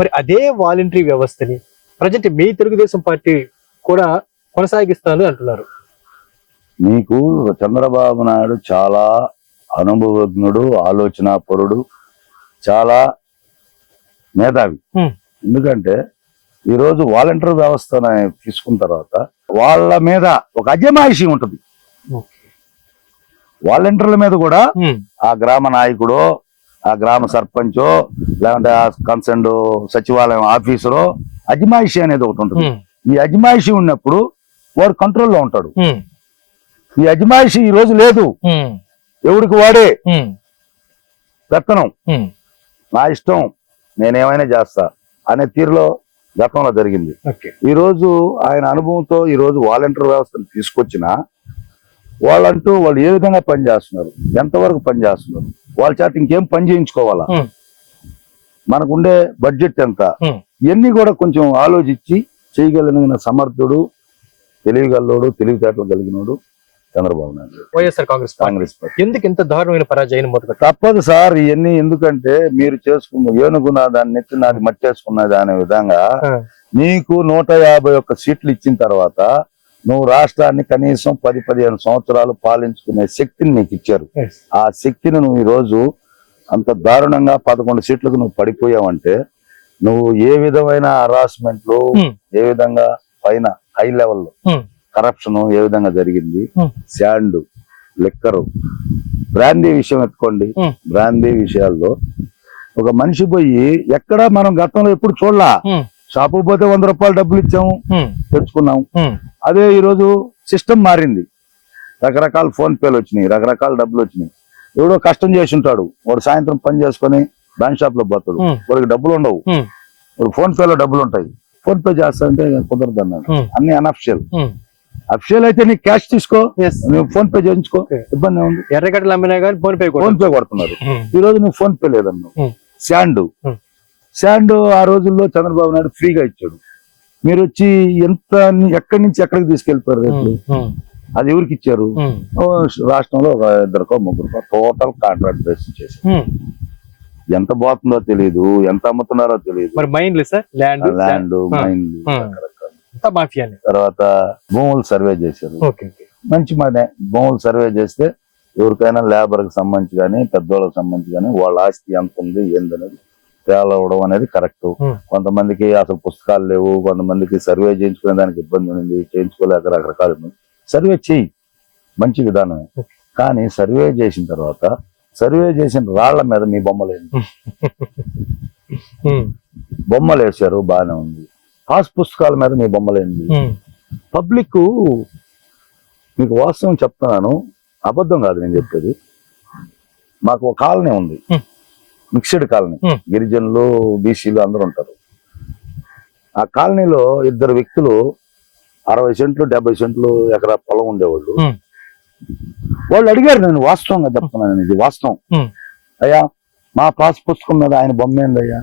మరి అదే వాలంటరీ వ్యవస్థని ప్రజెంట్ మీ తెలుగుదేశం పార్టీ కూడా కొనసాగిస్తాను అంటున్నారు. మీకు చంద్రబాబు నాయుడు చాలా అనుభవజ్ఞుడు ఆలోచన పరుడు చాలా మేధావి. ఎందుకంటే ఈ రోజు వాలంటీర్ వ్యవస్థ తీసుకున్న తర్వాత వాళ్ళ మీద ఒక అజమాయిషి ఉంటుంది. వాలంటీర్ల మీద కూడా ఆ గ్రామ నాయకుడో ఆ గ్రామ సర్పంచో లేకుంటే ఆ కన్సర్న్ సచివాలయం ఆఫీసరో అజమాయిషి అనేది ఒకటి ఉంటుంది. ఈ అజమాయిషి ఉన్నప్పుడు వాడు కంట్రోల్లో ఉంటాడు. ఈ అజమాయిషి ఈ రోజు లేదు. ఉమ్, ఎవరికి వాడే? పెత్తనం. నా ఇష్టం. నేనేమైనా చేస్తా అనే తీరులో గతంలో జరిగింది. ఈ రోజు ఆయన అనుభవంతో ఈ రోజు వాలంటీర్ వ్యవస్థను తీసుకొచ్చిన వాళ్ళంటూ వాళ్ళు ఏ విధంగా పని చేస్తున్నారు? ఎంతవరకు పని చేస్తున్నారు? వాళ్ళ చేత ఇంకేం పని చేయించుకోవాలా? మనకుండే బడ్జెట్ ఎంత. ఇవన్నీ కూడా కొంచెం ఆలోచించి చేయగలిగిన సమర్థుడు తెలియగలడు తెలివితేటలు కలిగినోడు చంద్రబాబు నాయుడు వైఎస్ఆర్ కాంగ్రెస్ కాంగ్రెస్ పార్టీ. ఎందుకు ఇంత దారుణమైన పరాజయం తప్పదు సార్ ఇవన్నీ ఎందుకంటే మీరు చేసుకున్న ఏనుగున దాన్ని నెత్తి నాది మట్టేసుకున్నది అనే విధంగా నీకు నూట యాభై ఒక్క సీట్లు ఇచ్చిన తర్వాత నువ్వు రాష్ట్రాన్ని కనీసం పది పదిహేను సంవత్సరాలు పాలించుకునే శక్తిని నీకు ఇచ్చారు. ఆ శక్తిని నువ్వు ఈ రోజు అంత దారుణంగా పదకొండు సీట్లకు నువ్వు పడిపోయావంటే నువ్వు ఏ విధమైన హరాస్మెంట్లు Hmm. ఏ విధంగా పైన హై లెవెల్లో కరప్షన్ ఏ విధంగా జరిగింది? Hmm. శాండ్ లిక్కరు బ్రాందీ విషయం ఎత్తుకోండి. Hmm. బ్రాందీ విషయాల్లో ఒక మనిషి పోయి ఎక్కడ మనం గతంలో ఎప్పుడు చూడలా. షాపు పోతే వంద రూపాయలు డబ్బులు ఇచ్చాము. తెచ్చుకున్నాం. అదే ఈ రోజు సిస్టమ్ మారింది. రకరకాల ఫోన్ పేలు వచ్చినాయి రకరకాల డబ్బులు వచ్చినాయి. ఎవడో కష్టం చేసి ఉంటాడు వాడు సాయంత్రం పని చేసుకొని బ్యాంక్ షాప్లో పోతాడు. వాడికి డబ్బులు ఉండవు. వాడు ఫోన్ పేలో డబ్బులు ఉంటాయి. ఫోన్ పే చేస్తానంటే కుదరదు అన్నాడు. అన్ని అనఫిషియల్ అఫిషియల్ అయితే నీకు క్యాష్ తీసుకో నువ్వు ఫోన్ పే చేయించుకో. ఇబ్బంది ఉంది ఎర్రగడ్డలు అమ్మినా కానీ ఫోన్ పే ఫోన్ పే కొడుతున్నారు. ఈ రోజు నువ్వు ఫోన్ పే లేదన్నావు. శాండ్. శాండ్ ఆ రోజుల్లో చంద్రబాబు నాయుడు ఫ్రీగా ఇచ్చాడు. మీరు వచ్చి ఎంత ఎక్కడి నుంచి ఎక్కడికి తీసుకెళ్ళిపోయారు రేట్లు? అది ఎవరికి ఇచ్చారు? రాష్ట్రంలో ఒక ఇద్దరికో ముగ్గురుకో టోటల్ కాంట్రాక్ట్ బేస్ చేశారు. ఎంత పోతుందో తెలియదు ఎంత అమ్ముతున్నారో తెలియదు మరి మైండ్ సార్? ల్యాండ్ మాఫియానే తర్వాత భూములు సర్వే చేశారు. మంచి మనే భూములు సర్వే చేస్తే ఎవరికైనా లేబర్కి సంబంధించి కానీ పెద్దోళ్ళకి సంబంధించి కానీ వాళ్ళ ఆస్తి ఎంత ఉంది ఏందనేది తేలవడం అనేది కరెక్ట్. కొంతమందికి అసలు పుస్తకాలు లేవు కొంతమందికి సర్వే చేయించుకునే దానికి ఇబ్బంది ఉంది చేయించుకోలేక రకరకాలు. సర్వే చెయ్యి మంచి విధానమే. కానీ సర్వే చేసిన తర్వాత సర్వే చేసిన రాళ్ళ మీద మీ బొమ్మలు ఏంది బొమ్మలు వేశారు బాగానే ఉంది. పాస్ పుస్తకాల మీద మీ బొమ్మలు ఏంది పబ్లిక్ మీకు వాస్తవం చెప్తున్నాను అబద్ధం కాదు నేను చెప్పేది. మాకు ఒక కాలనీ ఉంది. Mixed colony. గిరిజనులు బీసీలు అందరూ ఉంటారు. ఆ కాలనీలో ఇద్దరు వ్యక్తులు అరవై సెంట్లు డెబ్బై సెంట్లు ఎకరా పొలం ఉండేవాళ్ళు. వాళ్ళు అడిగారు నేను వాస్తవంగా చెప్తున్నాను ఇది వాస్తవం. అయ్యా మా పాస్ పుస్తకం మీద ఆయన బొమ్మ ఏందయ్యా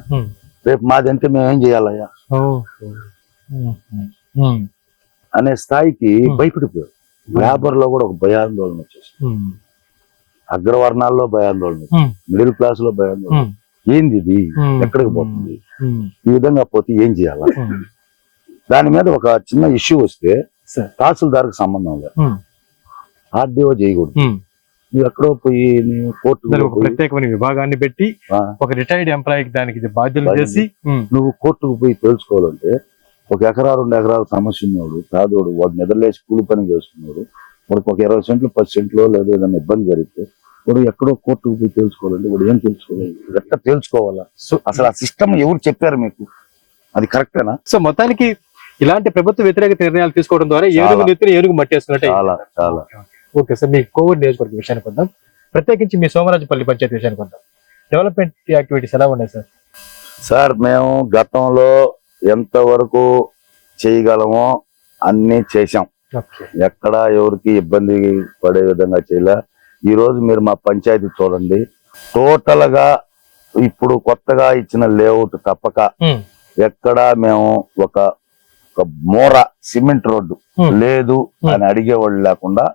రేపు మాది అంటే మేము ఏం చేయాలయ్యా? అనే స్థాయికి. భయపడిపోయారు. లేబర్లో కూడా ఒక భయాందోళన వచ్చేసి అగ్రవర్ణాల్లో భయాందోళన మిడిల్ క్లాస్లో భయాందోళన ఏంది ఇది ఎక్కడికి పోతుంది? ఈ విధంగా పోతే ఏం చేయాలా? దాని మీద ఒక చిన్న ఇష్యూ వస్తే తహసీల్దార్కి సంబంధం లేదు. ఆర్డీఓ చేయకూడదు. నువ్వు ఎక్కడో పోయి పోయి ప్రత్యేకమైన విభాగాన్ని పెట్టి ఒక రిటైర్డ్ ఎంప్లాయీకి దానికి బాధ్యతలు బాధ్యత. చేసి నువ్వు కోర్టుకు పోయి తెలుసుకోవాలంటే ఒక ఎకరా రెండు ఎకరాల సమస్య ఉన్నవాడు పేదోడు వాడు నిద్రలేసి కూలి పని చేసుకున్నాడు వాడికి ఒక ఇరవై సెంట్లు పది సెంట్లు లేదా ఏదైనా ఇబ్బంది జరిగితే వాడు ఎక్కడో కోర్టుకు పోయి తెలుసుకోవాలంటే వాడు ఏం తెలుసుకోవాలి ఎట్లా తెలుసుకోవాలా సో అసలు ఆ సిస్టమ్ ఎవరు చెప్పారు మీకు? అది కరెక్టేనా? సో మొత్తానికి ఇలాంటి ప్రభుత్వ వ్యతిరేక నిర్ణయాలు తీసుకోవడం ద్వారా ఏనుగు. నెత్తిన ఏనుగు మట్టేసుకున్నట్టే చాలా చాలా. ఓకే సార్ మీ కోవిడ్ నియోజకవర్గ విషయానికి వద్దాం. ప్రత్యేకించి మీ సోమరాజుపల్లి పంచాయతీ విషయానికి వద్దాం. డెవలప్మెంట్ యాక్టివిటీస్ ఎలా ఉన్నాయి సార్? సార్ మేము గతంలో ఎంతవరకు చేయగలమో అన్ని చేశాం. ఎక్కడ ఎవరికి ఇబ్బంది పడే విధంగా చేయలే. ఈ రోజు మీరు మా పంచాయతీ చూడండి. టోటల్గా ఇప్పుడు కొత్తగా ఇచ్చిన లేఅవుట్ తప్పక ఎక్కడ మేము ఒక మూర సిమెంట్ రోడ్డు. లేదు. అని అడిగేవాళ్ళు లేకుండా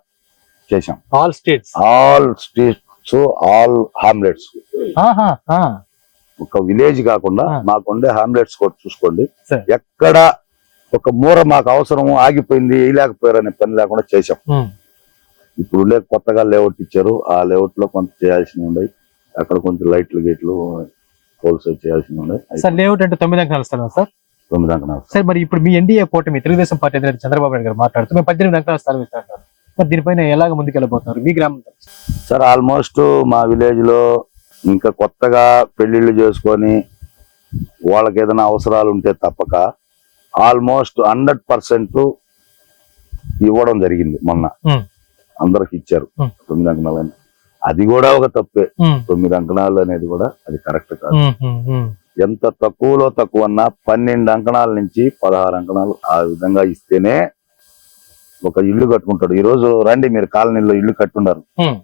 చేశాం. All states all streets all hamlets ఒక విలేజ్ కాకుండా. మాకుండే హామ్లెట్స్ కూడా చూసుకోండి. ఎక్కడ ఒక మూర మాకు అవసరం ఆగిపోయింది వేయలేకపోయారనే పని లేకుండా చేశాం. ఇప్పుడు ఉండే కొత్తగా లేఅవుట్ ఇచ్చారు. ఆ లేఅవుట్లో కొంత చేయాల్సినవి ఉన్నాయి అక్కడ కొంచెం లైట్లు గేట్లు పోల్స్ చేయాల్సినవి ఉన్నాయి సార్ లేఅవుట్ అంటే తొమ్మిది అంకణాల స్థలం సార్? తొమ్మిది అంకణాలు సార్. మరి ఇప్పుడు మీ ఎన్డీఏ కూటమి తెలుగుదేశం పార్టీ అధినేత చంద్రబాబు నాయుడు గారు మాట్లాడుతూ మేము పద్దెనిమిది అంకణాల స్థలం ఇస్తాను మరి దీనిపైన ఎలాగ ముందుకెళ్ళబోతున్నారు? మీ గ్రామం సార్ ఆల్మోస్ట్ మా విలేజ్లో ఇంకా కొత్తగా పెళ్ళిళ్ళు చేసుకొని వాళ్ళకి ఏదైనా అవసరాలు ఉంటే తప్పక ఆల్మోస్ట్ హండ్రెడ్ పర్సెంట్ ఇవ్వడం జరిగింది మొన్న. అందరికి ఇచ్చారు. తొమ్మిది అంకణాలు అని అది కూడా ఒక తప్పే. తొమ్మిది అంకణాలు అనేది కూడా అది కరెక్ట్ కాదు. ఎంత తక్కువలో తక్కువ అన్నా పన్నెండు అంకణాల నుంచి పదహారు అంకణాలు ఆ విధంగా ఇస్తేనే ఒక ఇల్లు కట్టుకుంటాడు ఈ రోజు రండి మీరు కాలనీలో ఇల్లు కట్టున్నారు ఉమ్.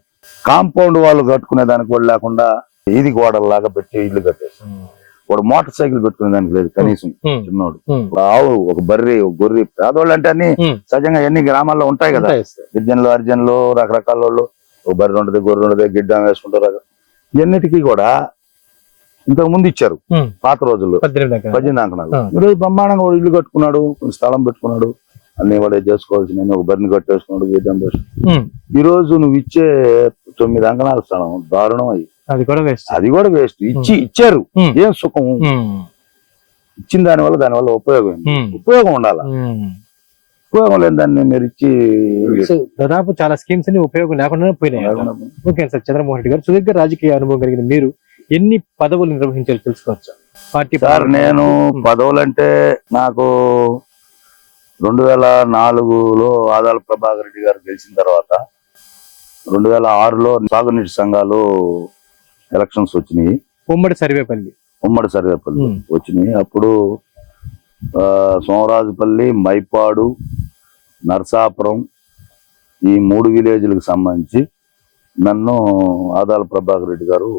కాంపౌండ్ వాళ్ళు కట్టుకునే దానికి కూడా లేకుండా ఇది గోడల్లాగా పెట్టి ఇల్లు కట్టేసి వాడు మోటార్ సైకిల్ పెట్టుకునే దానికి లేదు కనీసం. చిన్నోడు. ఆవు ఒక బర్రె ఒక గొర్రె పేదోళ్ళు అంటే అన్ని. సహజంగా ఎన్ని గ్రామాల్లో ఉంటాయి కదా. గిరిజనులు అర్జనులు రకరకాల వాళ్ళు. ఒక బర్రె ఉండదు గొర్రె ఉండదు గిడ్డ వేసుకుంటారు ఇవన్నిటికీ కూడా ఇంతకు ముందు ఇచ్చారు. పాత రోజుల్లో. పద్దెనిమిది అంకణాలు. ఈరోజు బ్రహ్మాండంగా వాడు ఇల్లు కట్టుకున్నాడు స్థలం పెట్టుకున్నాడు అన్ని వాడే చేసుకోవాల్సిన ఒక బరిని కట్టేసుకున్నాడు గిడ్డం వేసుకున్నాడు. ఈ రోజు నువ్వు ఇచ్చే తొమ్మిది అంకణాల స్థలం దారుణం అయ్యి అది కూడా వేస్ట్ అది కూడా వేస్ట్ ఇచ్చి ఇచ్చారు. ఏం సుఖం. ఇచ్చిన దాని వల్ల దాని వల్ల ఉపయోగం. ఉపయోగం ఉండాలి. ఉపయోగం లేని దాన్ని మీరు ఇచ్చి దాదాపు చాలా స్కీమ్స్ని ఉపయోగం లేకుండా పోయినాయి. ఓకే సార్ చంద్రమోహన్ రెడ్డి గారు సుదీర్ఘ రాజకీయ అనుభవం కలిగిన మీరు ఎన్ని పదవులు నిర్వహించారు తెలుసుకోవచ్చా పార్టీ సార్ పదవులు. నేను ఉమ్. పదవులంటే నాకు రెండు వేల నాలుగులో ఆదాల ప్రభాకర్ రెడ్డి గారు గెలిచిన తర్వాత రెండు వేల ఆరులో సాగునీటి సంఘాలు ఎలక్షన్స్ వచ్చినాయి. ఉమ్మడి సర్వేపల్లి. ఉమ్మడి సర్వేపల్లి. వచ్చినాయి. అప్పుడు సోమరాజుపల్లి మైపాడు నరసాపురం ఈ మూడు విలేజ్లకు సంబంధించి నన్ను ఆదాల ప్రభాకర్ రెడ్డి గారు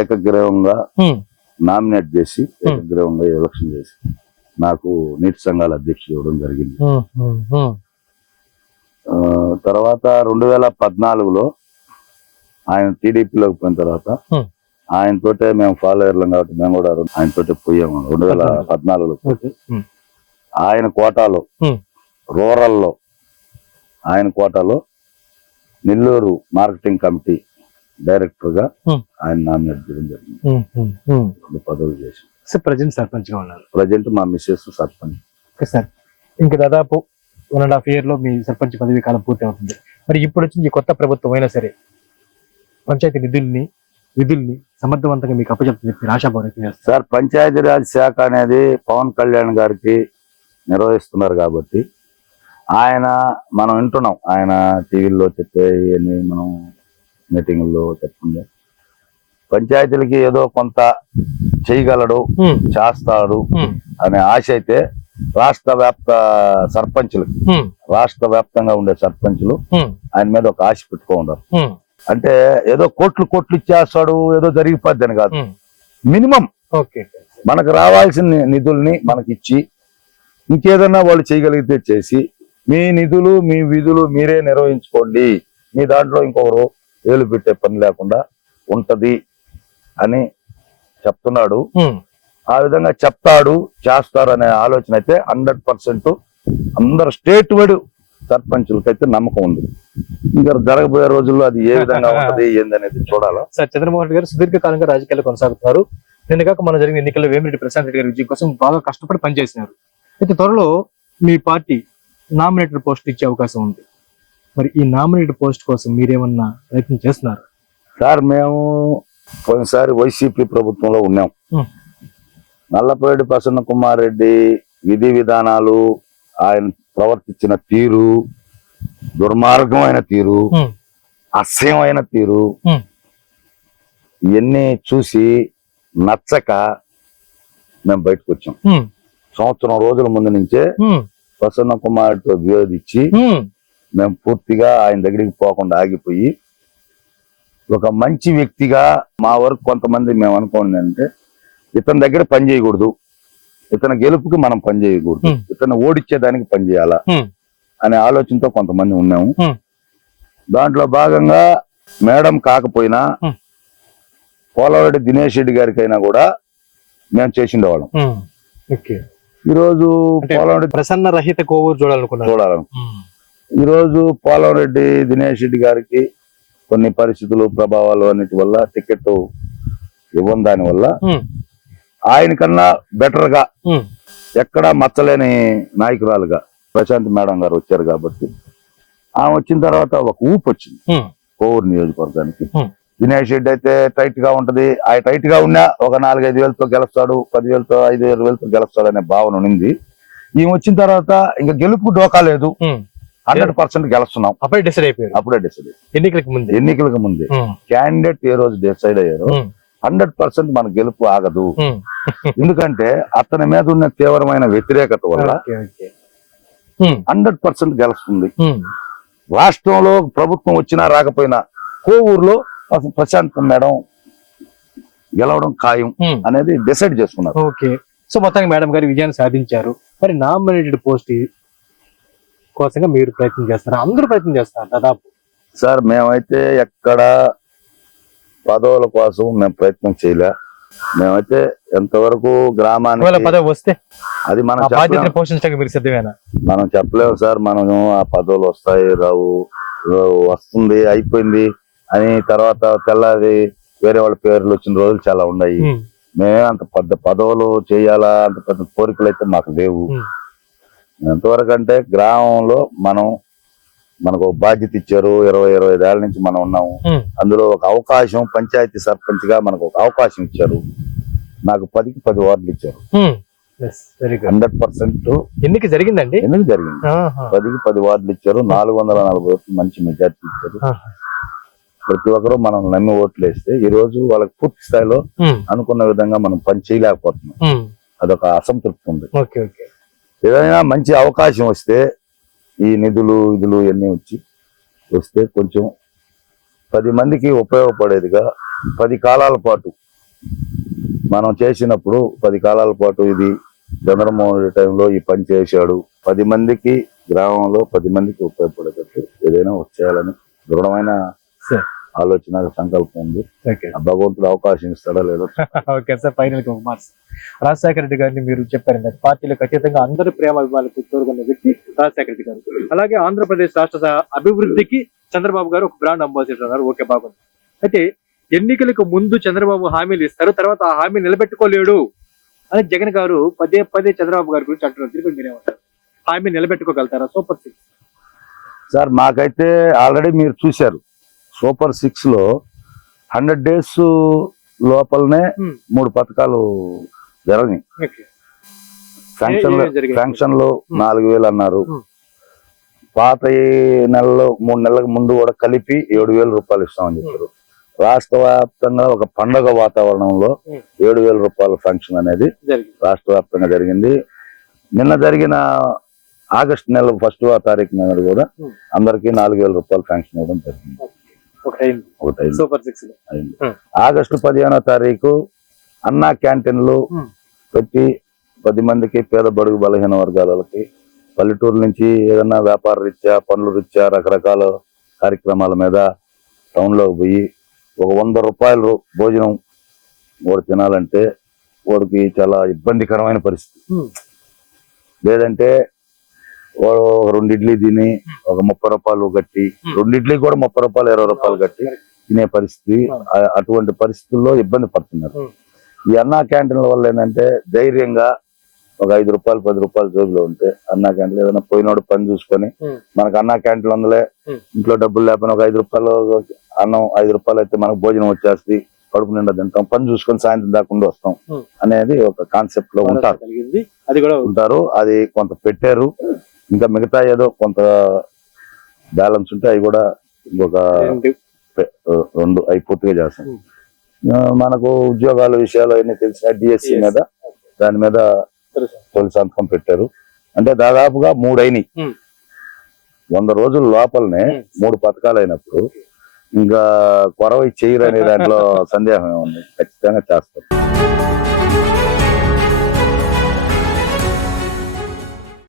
ఏకగ్రీవంగా. నామినేట్ చేసి ఏకగ్రీవంగా ఎలక్షన్ చేసి నాకు నీటి సంఘాల అధ్యక్షుడు ఇవ్వడం జరిగింది. తర్వాత రెండు వేల పద్నాలుగులో ఆయన టీడీపీలోకి పోయిన తర్వాత Hmm. ఆయనతోటే మేము ఫాలో అయ్యాం కాబట్టి మేము కూడా ఆయనతోటే పోయాము రెండు వేల పద్నాలుగులో. ఆయన కోటాలో. రూరల్లో ఆయన కోటాలో నెల్లూరు మార్కెటింగ్ కమిటీ డైరెక్టర్గా. ఆయన నామినేట్ చేయడం జరిగింది. పదవులు చేసి ప్రజెంట్ సర్పంచ్గా ఉన్నారు. ప్రజెంట్ మా మిస్సెస్ సర్పంచ్. Okay sir. ఇంకా దాదాపు వన్ అండ్ హాఫ్ ఇయర్లో మీ సర్పంచ్ పదవి కాలం పూర్తి అవుతుంది మరి ఇప్పుడు వచ్చిన ఈ కొత్త ప్రభుత్వం అయినా సరే పంచాయతీ నిధుల్ని విధుల్ని సమర్థవంతంగా మీకు అప్పచెప్తుంది మీరు ఆశాభావం సార్ పంచాయతీరాజ్ శాఖ అనేది పవన్ కళ్యాణ్ గారికి నిర్వహిస్తున్నారు కాబట్టి ఆయన మనం వింటున్నాం ఆయన టీవీల్లో చెప్పే ఇవన్నీ మనం మీటింగుల్లో చెప్తుంది పంచాయతీలకి ఏదో కొంత చేయగలడు. చేస్తాడు. అనే ఆశ అయితే రాష్ట్ర వ్యాప్త సర్పంచులు ఉమ్. రాష్ట్ర వ్యాప్తంగా ఉండే సర్పంచులు. ఆయన మీద ఒక ఆశ పెట్టుకో. అంటే ఏదో కోట్లు కోట్లు ఇచ్చేస్తాడు ఏదో జరిగిపోద్ది అని కాదు. మినిమం ఓకే మనకు రావాల్సిన నిధుల్ని మనకిచ్చి ఇంకేదన్నా వాళ్ళు చేయగలిగితే చేసి మీ నిధులు మీ విధులు మీరే నిర్వహించుకోండి మీ దాంట్లో ఇంకొకరు ఏలు పెట్టే పని లేకుండా ఉంటది అని చెప్తున్నాడు. ఆ విధంగా చెప్తాడు చేస్తారు అనే ఆలోచన అయితే హండ్రెడ్ పర్సెంట్ అందరు స్టేట్ వైడ్ సర్పంచులకైతే నమ్మకం ఉంది. ఇంకా జరగబోయే రోజుల్లో అది ఏ విధంగా ఉంటది ఏందనేది చూడాలా? సార్ చంద్రమోహన్ రెడ్డి గారు సుదీర్ఘకాలంగా రాజకీయాలు కొనసాగుతున్నారు. నిన్న కాక మన జరిగిన ఎన్నికల్లో వేమిరెడ్డి ప్రశాంత్ రెడ్డి గారి విజయం కోసం బాగా కష్టపడి పనిచేసినారు. అయితే త్వరలో మీ పార్టీ నామినేటెడ్ పోస్ట్ ఇచ్చే అవకాశం ఉంది. మరి ఈ నామినేటెడ్ పోస్ట్ కోసం మీరేమన్నా ప్రయత్నం చేస్తున్నారు? సార్ మేము పోయినసారి వైసీపీ ప్రభుత్వంలో ఉన్నాం. నల్లపరెడ్డి ప్రసన్న కుమార్ రెడ్డి విధి విధానాలు ఆయన ప్రవర్తించిన తీరు దుర్మార్గమైన తీరు. అసహ్యమైన తీరు. ఇవన్నీ చూసి నచ్చక మేము బయటకు వచ్చాం. సంవత్సరం రోజుల ముందు నుంచే. ప్రసన్న కుమార్తో విరోధించి. మేము పూర్తిగా ఆయన దగ్గరికి పోకుండా ఆగిపోయి ఒక మంచి వ్యక్తిగా మా వరకు కొంతమంది మేము అనుకోండి అంటే ఇతని దగ్గర పని చేయకూడదు ఇతని గెలుపుకి మనం పని చేయకూడదు. ఇతను ఓడిచ్చేదానికి పని చేయాలా. అనే ఆలోచనతో కొంతమంది ఉన్నాము. దాంట్లో భాగంగా మేడం కాకపోయినా. పోలవరెడ్డి దినేష్ రెడ్డి గారికైనా కూడా మేము చేసిండేవాళ్ళం ఉమ్. ఓకే ఈ రోజు అంటే పోలంరెడ్డి ప్రసన్న రహిత కోవూరు చూడాలనుకున్నారు చూడాలి ఉమ్. ఈ రోజు పోలంరెడ్డి దినేష్ రెడ్డి గారికి కొన్ని పరిస్థితులు ప్రభావాలు అన్నిటి వల్ల టికెట్ ఇవ్వని దాని వల్ల. ఆయన కన్నా బెటర్గా. ఎక్కడా మచ్చలేని నాయకురాలుగా ప్రశాంత్ మేడం గారు వచ్చారు కాబట్టి ఆమె వచ్చిన తర్వాత ఒక ఊపు వచ్చింది. కోవూరు నియోజకవర్గానికి. దినేష్ రెడ్డి అయితే టైట్గా ఉంటది ఆ టైట్గా ఉన్నా ఒక నాలుగైదు వేలతో గెలుస్తాడు పది వేలతో ఐదు వేల వేలతో గెలుస్తాడు అనే భావన ఉంది ఈమె వచ్చిన తర్వాత ఇంకా గెలుపు డోకా లేదు. హండ్రెడ్ పర్సెంట్ గెలుస్తున్నాం అప్పుడే డిసైడ్ అయిపోయారు అప్పుడే డిసైడ్ ఎన్నికలకు ముందే ఎన్నికలకు ముందే. క్యాండిడేట్ ఏ రోజు డిసైడ్ అయ్యారో. హండ్రెడ్ పర్సెంట్ మన గెలుపు ఆగదు. ఎందుకంటే అతని మీద ఉన్న తీవ్రమైన వ్యతిరేకత వల్ల okay, okay. Um. Hundred percent గెలుస్తుంది. రాష్ట్రంలో ప్రభుత్వం వచ్చినా రాకపోయినా కోవూరులో ప్రశాంత్ మేడం గెలవడం ఖాయం. అనేది డిసైడ్ చేసుకున్నారు ఓకే సో మొత్తానికి మేడం గారు విజయాన్ని సాధించారు మరి నామినేటెడ్ పోస్ట్ కోసంగా మీరు ప్రయత్నం చేస్తారు అందరూ ప్రయత్నం చేస్తారు దాదాపు సార్ మేమైతే ఎక్కడ పదవుల కోసం మేము ప్రయత్నం చేయలే. మేమైతే ఎంతవరకు గ్రామానికి పదవి వస్తే అది మనం పోషించడానికి మీరు సిద్ధమేనా? మనం చెప్పలేము సార్ మనం ఆ పదవులు వస్తాయి రావు వస్తుంది అయిపోయింది అని తర్వాత తెల్లారి వేరే వాళ్ళ పేర్లు వచ్చిన రోజులు చాలా ఉన్నాయి. మేమే అంత పెద్ద పదవులు చేయాలా అంత పెద్ద కోరికలు అయితే మాకు లేవు. ఎంతవరకు అంటే గ్రామంలో మనం మనకు బాధ్యత ఇచ్చారు ఇరవై ఇరవై ఐదు ఏళ్ళ నుంచి మనం ఉన్నాము. అందులో ఒక అవకాశం పంచాయతీ సర్పంచ్గా మనకు ఒక అవకాశం ఇచ్చారు నాకు పదికి పది వార్డులు ఇచ్చారు. హండ్రెడ్ పర్సెంట్ ఎన్నిక జరిగిందండి ఎందుకు జరిగింది. పదికి పది వార్డులు ఇచ్చారు నాలుగు వందల నలభై ఓట్లు మంచి మెజార్టీ ఇచ్చారు. ప్రతి ఒక్కరూ మనం నమ్మి ఓట్లు వేస్తే ఈ రోజు వాళ్ళకి పూర్తి స్థాయిలో. అనుకున్న విధంగా మనం పని చేయలేకపోతున్నాం. అదొక అసంతృప్తి ఉంది ఏదైనా మంచి అవకాశం వస్తే ఈ నిధులు ఇదులు ఇవన్నీ వచ్చి వస్తే కొంచెం పది మందికి ఉపయోగపడేదిగా పది కాలాల పాటు మనం చేసినప్పుడు పది కాలాల పాటు ఇది చంద్రమోహన్ రెడ్డి టైంలో ఈ పని చేశాడు. పది మందికి గ్రామంలో పది మందికి ఉపయోగపడేటట్టు ఏదైనా వచ్చేయాలని దృఢమైన ఆలోచన సంకల్పం ఉంది. భగవంతుడు అవకాశం ఇస్తాడో లేదో? ఓకే సార్ ఫైనల్ ఒక మార్క్స్ రాజశేఖర రెడ్డి గారిని మీరు చెప్పారు ఇందాక. పార్టీలకు అతీతంగా అందరి ప్రేమ అభిమానులకు తోడుకున్న వ్యక్తి రాజశేఖర రెడ్డి గారు. అలాగే ఆంధ్రప్రదేశ్ రాష్ట్ర అభివృద్ధికి చంద్రబాబు గారు ఒక బ్రాండ్ అంబాసిడర్ అన్నారు ఓకే బాగుంది. అయితే ఎన్నికలకు ముందు చంద్రబాబు హామీలు ఇస్తారు తర్వాత ఆ హామీ నిలబెట్టుకోలేడు అని జగన్ గారు పదే పదే చంద్రబాబు గారి గురించి అంటున్నారు. గురించి మీరేమంటారు హామీ నిలబెట్టుకోగలుగుతారా? Super six. సార్ మాకైతే ఆల్రెడీ మీరు చూశారు. సూపర్ సిక్స్లో హండ్రెడ్ డేస్ లోపలనే Hmm. మూడు పథకాలు జరిగినాయి శాంక్షన్? శాంక్షన్లో Hmm. నాలుగు వేలు అన్నారు Hmm. పాత నెలలో మూడు నెలలకు ముందు కూడా కలిపి ఏడు వేల రూపాయలు ఇస్తామని చెప్పారు రాష్ట్ర వ్యాప్తంగా ఒక పండగ వాతావరణంలో. ఏడు వేల రూపాయల ఫంక్షన్ అనేది రాష్ట్ర వ్యాప్తంగా జరిగింది నిన్న జరిగిన ఆగస్టు నెల ఫస్ట్ తారీఖు నాడు కూడా. అందరికీ నాలుగు వేల రూపాయలు శాంక్షన్ ఇవ్వడం జరిగింది ఒకటి. Super six. ఆగస్టు పదిహేనో తారీఖు అన్నా క్యాంటీన్లు. పెట్టి పది మందికి పేద బడుగు బలహీన వర్గాల వాళ్ళకి పల్లెటూరు నుంచి ఏదైనా వ్యాపార రీత్యా పనుల రీత్యా రకరకాల కార్యక్రమాల మీద టౌన్లోకి పోయి ఒక వంద రూపాయలు భోజనం వాడు తినాలంటే వాడికి చాలా ఇబ్బందికరమైన పరిస్థితి. లేదంటే వాడు రెండు ఇడ్లీ తిని ఒక ముప్పై రూపాయలు కట్టి. రెండు ఇడ్లీ కూడా ముప్పై రూపాయలు ఇరవై రూపాయలు కట్టి తినే పరిస్థితి అటువంటి పరిస్థితుల్లో ఇబ్బంది పడుతున్నారు. ఈ అన్నా క్యాంటీన్ల వల్ల ఏంటంటే ధైర్యంగా ఒక ఐదు రూపాయలు పది రూపాయలు జోబులో ఉంటే అన్నా క్యాంటీన్ ఏదైనా పోయినోడు పని చూసుకొని. మనకు అన్నా క్యాంటీన్ ఉందలే. ఇంట్లో డబ్బులు లేకపోయినా ఒక ఐదు రూపాయలు అన్నం ఐదు రూపాయలు అయితే మనకు భోజనం వచ్చేస్తుంది కడుపు నిండా తింటాం పని చూసుకొని సాయంత్రం దాకుండా వస్తాం. అనేది ఒక కాన్సెప్ట్లో ఉంటారు అది కూడా ఉంటారు అది కొంత పెట్టారు ఇంకా మిగతా ఏదో కొంత బ్యాలెన్స్ ఉంటే అవి కూడా ఇంకొక రెండు అవి పూర్తిగా చేస్తాం మనకు ఉద్యోగాల విషయాలు అన్ని తెలిసిన డిఎస్సి. మీద దాని మీద. తొలి సంతకం పెట్టారు అంటే దాదాపుగా మూడు అయినాయి Hmm. వంద రోజుల లోపలనే. మూడు పథకాలు అయినప్పుడు ఇంకా కొరవ చేయరు అనే దాంట్లో సందేహం ఉంది ఖచ్చితంగా చేస్తారు